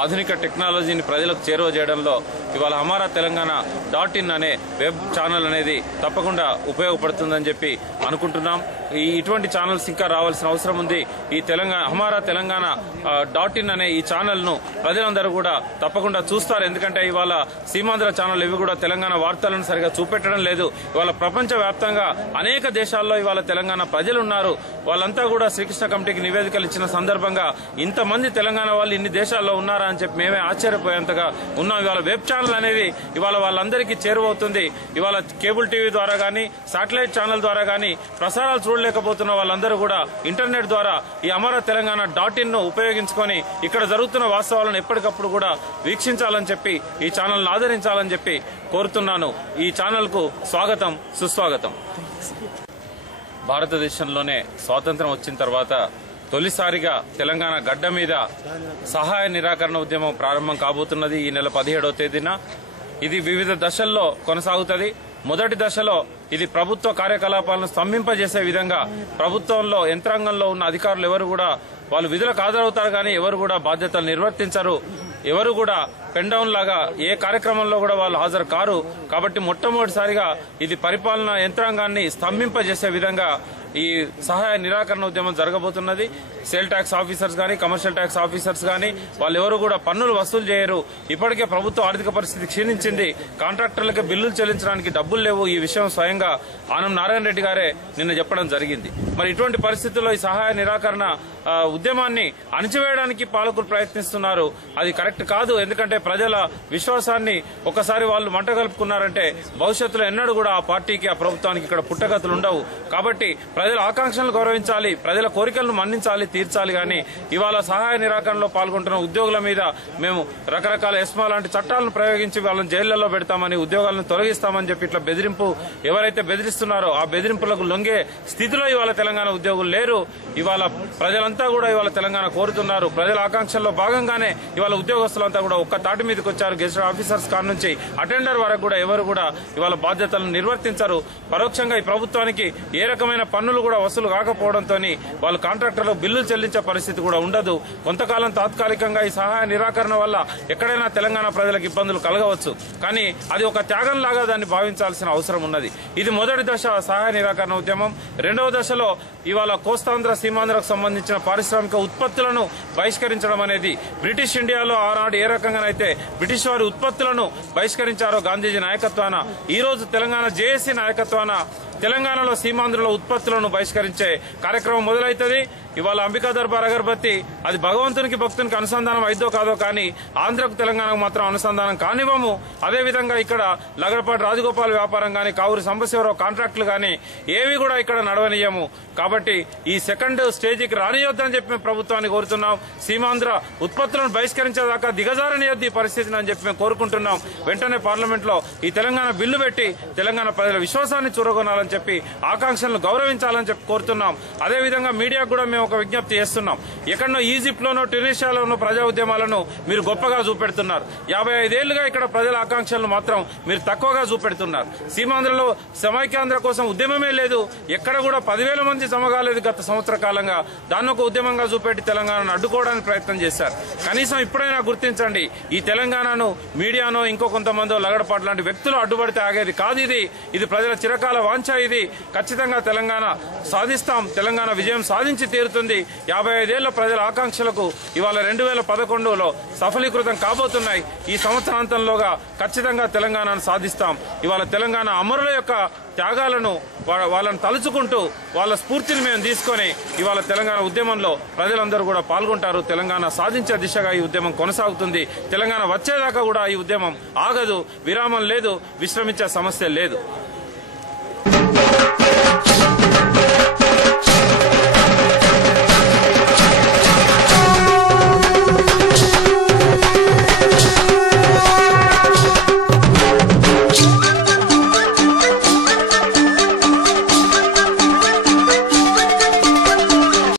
ఆధునిక టెక్నాలజీని ప్రజలకు చేరువ చేయడంలో ఇవాళ హమారా తెలంగాణ .in అనే వెబ్ ఛానల్ అనేది తప్పకుండా ఉపయోగపడుతుందని చెప్పి అనుకుంటున్నాం. ఇటువంటి ఛానల్స్ ఇంకా రావాల్సిన అవసరం ఉంది. ఈ హమారా తెలంగాణ .in అనే ఈ ఛానల్ ను ప్రజలందరూ కూడా తప్పకుండా చూస్తారు. ఎందుకంటే ఇవాళ సీమాంధ్ర ఛానల్ ఇవి కూడా తెలంగాణ వార్తలను సరిగా చూపెట్టడం లేదు. ఇవాళ ప్రపంచ వ్యాప్తంగా అనేక దేశాల్లో ఇవాళ తెలంగాణ ప్రజలు ఉన్నారు. వాళ్ళంతా కూడా శ్రీకృష్ణ కమిటీకి నివేదికలు ఇచ్చిన సందర్భంగా ఇంతమంది తెలంగాణ వాళ్ళు ఇన్ని దేశాల్లో ఉన్నారా అని చెప్పి మేమే ఆశ్చర్యపోయేంతగా ఉన్నాం. ఇవాళ వెబ్ ఛానల్ అనేది ఇవాళ వాళ్ళందరికీ చేరువవుతుంది. ఇవాళ కేబుల్ టీవీ ద్వారా గానీ శాటిలైట్ ఛానల్ ద్వారా గానీ ప్రసారాలు చూడలేకపోతున్న వాళ్ళందరూ కూడా ఇంటర్నెట్ ద్వారా ఈ హమారా తెలంగాణ .in ను ఉపయోగించుకొని ఇక్కడ జరుగుతున్న వాస్తవాలను ఎప్పటికప్పుడు కూడా వీక్షించాలని చెప్పి ఈ ఛానల్ ఆదరించాలని చెప్పి కోరుతున్నాను. ఈ ఛానల్ కు స్వాగతం, సుస్వాగతం. భారతదేశంలోనే స్వాతంత్రం వచ్చిన తర్వాత తొలిసారిగా తెలంగాణ గడ్డ మీద సహాయ నిరాకరణ ఉద్యమం ప్రారంభం కాబోతున్నది ఈ నెల 17వ తేదీన. ఇది వివిధ దశల్లో కొనసాగుతుంది. మొదటి దశలో ఇది ప్రభుత్వ కార్యకలాపాలను స్తంభింపజేసే విధంగా ప్రభుత్వంలో యంత్రాంగంలో ఉన్న అధికారులు ఎవరు కూడా వాళ్ళు విధులకు హాజరవుతారు కానీ ఎవరు కూడా బాధ్యతలు నిర్వర్తించరు. ఎవరు కూడా పెన్ డౌన్ లాగా ఏ కార్యక్రమంలో కూడా వాళ్ళు హాజరు కారు. కాబట్టి మొట్టమొదటిసారిగా ఇది పరిపాలనా యంత్రాంగాన్ని స్తంభింపజేసే విధంగా ఈ సహాయ నిరాకరణ ఉద్యమం జరగబోతున్నది. సేల్ ట్యాక్స్ ఆఫీసర్స్ గానీ కమర్షియల్ ట్యాక్స్ ఆఫీసర్స్ గానీ వాళ్ళు ఎవరు కూడా పన్నులు వసూలు చేయరు. ఇప్పటికే ప్రభుత్వ ఆర్థిక పరిస్థితి క్షీణించింది. కాంట్రాక్టర్లకి బిల్లులు చెల్లించడానికి డబ్బులు లేవు. ఈ విషయం స్వయంగా ఆనం నారాయణ రెడ్డి గారే నిన్న చెప్పడం జరిగింది. మరి ఇటువంటి పరిస్థితుల్లో ఈ సహాయ నిరాకరణ ఉద్యమాన్ని అణిచివేయడానికి పాలకులు ప్రయత్నిస్తున్నారు. అది కరెక్ట్ కాదు. ఎందుకంటే ప్రజల విశ్వాసాన్ని ఒకసారి వాళ్ళు మంట కలుపుకున్నారంటే భవిష్యత్తులో ఎన్నడూ కూడా ఆ పార్టీకి ఆ ప్రభుత్వానికి ఇక్కడ పుట్టగతులు ఉండవు. కాబట్టి ప్రజల ఆకాంక్షలను గౌరవించాలి, ప్రజల కోరికలను మన్నించాలి, తీర్చాలి. కానీ ఇవాళ సహాయ నిరాకరణలో పాల్గొంటున్న ఉద్యోగుల మీద మేము రకరకాల ఎస్మా లాంటి చట్టాలను ప్రయోగించి వాళ్ళని జైళ్లలో పెడతామని ఉద్యోగాలను తొలగిస్తామని చెప్పి ఇట్లా బెదిరింపు ఎవరైతే బెదిరిస్తున్నారో ఆ బెదిరింపులకు లొంగే స్థితిలో ఇవాళ తెలంగాణ ఉద్యోగులు లేరు. ఇవాళ ప్రజలంతా కూడా ఇవాళ తెలంగాణ కోరుతున్నారు. ప్రజల ఆకాంక్షల్లో భాగంగానే ఇవాళ ఉద్యోగస్తులంతా కూడా ఒక్క తాటి మీదకి వచ్చారు. గెజిటెడ్ ఆఫీసర్స్ కాడ నుంచి అటెండర్ వరకు కూడా ఎవరు కూడా ఇవాళ బాధ్యతలను నిర్వర్తించరు. పరోక్షంగా ఈ ప్రభుత్వానికి ఏ రకమైన పన్నులు కూడా వసూలు కాకపోవడంతో వాళ్ళు కాంట్రాక్టర్లకు బిల్లులు చెల్లించే పరిస్థితి కూడా ఉండదు. కొంతకాలం తాత్కాలికంగా ఈ సహాయ నిరాకరణ వల్ల ఎక్కడైనా తెలంగాణ ప్రజలకు ఇబ్బందులు కలగవచ్చు. కానీ అది ఒక త్యాగం లాగా దాన్ని భావించాల్సిన అవసరం ఉన్నది. ఇది మొదటి దశ సహాయ నిరాకరణ ఉద్యమం. రెండవ దశలో ఇవాళ కోస్తాంధ్ర సీమాంధ్రకు సంబంధించిన పారిశ్రామిక ఉత్పత్తులను బహిష్కరించడం అనేది బ్రిటిష్ ఇండియాలో ఆనాడు ఏ రకంగానైతే బ్రిటిష్ వారి ఉత్పత్తులను బహిష్కరించారో గాంధీజీ నాయకత్వాన ఈ రోజు తెలంగాణ జేఏసీ నాయకత్వాన తెలంగాణలో సీమాంధ్రలో ఉత్పత్తులను బహిష్కరించే కార్యక్రమం మొదలవుతుంది. ఇవాళ అంబికా దర్బార్ అగరబత్తి అది భగవంతునికి భక్తునికి అనుసంధానం అయిద్దో కాదో కానీ ఆంధ్రకు తెలంగాణకు మాత్రం అనుసంధానం కానివ్వము. అదేవిధంగా ఇక్కడ లగడపాటి రాజగోపాల్ వ్యాపారం కానీ కావూరి సంబశివరావు కాంట్రాక్టులు కానీ ఏవి కూడా ఇక్కడ నడవనీయము. కాబట్టి ఈ సెకండ్ స్టేజికి రానియొద్దని చెప్పి మేము ప్రభుత్వాన్ని కోరుతున్నాం. సీమాంధ్ర ఉత్పత్తులను బహిష్కరించేదాకా దిగజారనియొద్దు ఈ పరిస్థితిని అని చెప్పి మేము కోరుకుంటున్నాం. వెంటనే పార్లమెంట్ లో ఈ తెలంగాణ బిల్లు పెట్టి తెలంగాణ ప్రజల విశ్వాసాన్ని చూరగొనాలని చెప్పి ఆకాంక్షలను గౌరవించాలని చెప్పి కోరుతున్నాం. అదేవిధంగా మీడియాకు కూడా మేము ఒక విజ్ఞప్తి చేస్తున్నాం. ఎక్కడో ఈజిప్ట్ లోనో ట్యునీషియాలో ఉన్న ప్రజా ఉద్యమాలను మీరు గొప్పగా చూపెడుతున్నారు. 55 ఏళ్లుగా ఇక్కడ ప్రజల ఆకాంక్షలను మాత్రం మీరు తక్కువగా చూపెడుతున్నారు. సీమాంధ్రలో సమైక్యాంధ్ర కోసం ఉద్యమమే లేదు. ఎక్కడ కూడా 10,000 మంది జమ కాలేదు గత సంవత్సర కాలంగా. దాన్ని ఒక ఉద్యమంగా చూపెట్టి తెలంగాణను అడ్డుకోవడానికి ప్రయత్నం చేశారు. కనీసం ఇప్పుడైనా గుర్తించండి. ఈ తెలంగాణను మీడియానో ఇంకో కొంతమందో లగడపాటు లాంటి వ్యక్తులు అడ్డుపడితే ఆగేది కాదు. ఇది ప్రజల చిరకాల వాంఛ. ఇది ఖచ్చితంగా తెలంగాణ సాధిస్తాం. తెలంగాణ విజయం సాధించి తీరుతుంది. 55 ఏళ్ల ప్రజల ఆకాంక్షలకు ఇవాళ 2011లో సఫలీకృతం కాబోతున్నాయి. ఈ సంవత్సరాంతంలోగా ఖచ్చితంగా తెలంగాణను సాధిస్తాం. ఇవాళ తెలంగాణ అమరుల యొక్క త్యాగాలను వాళ్ళని తలుచుకుంటూ వాళ్ళ స్ఫూర్తిని మేము తీసుకొని ఇవాళ తెలంగాణ ఉద్యమంలో ప్రజలందరూ కూడా పాల్గొంటారు. తెలంగాణ సాధించే దిశగా ఈ ఉద్యమం కొనసాగుతుంది. తెలంగాణ వచ్చేదాకా కూడా ఈ ఉద్యమం ఆగదు. విరామం లేదు. విశ్రమించే సమస్య లేదు.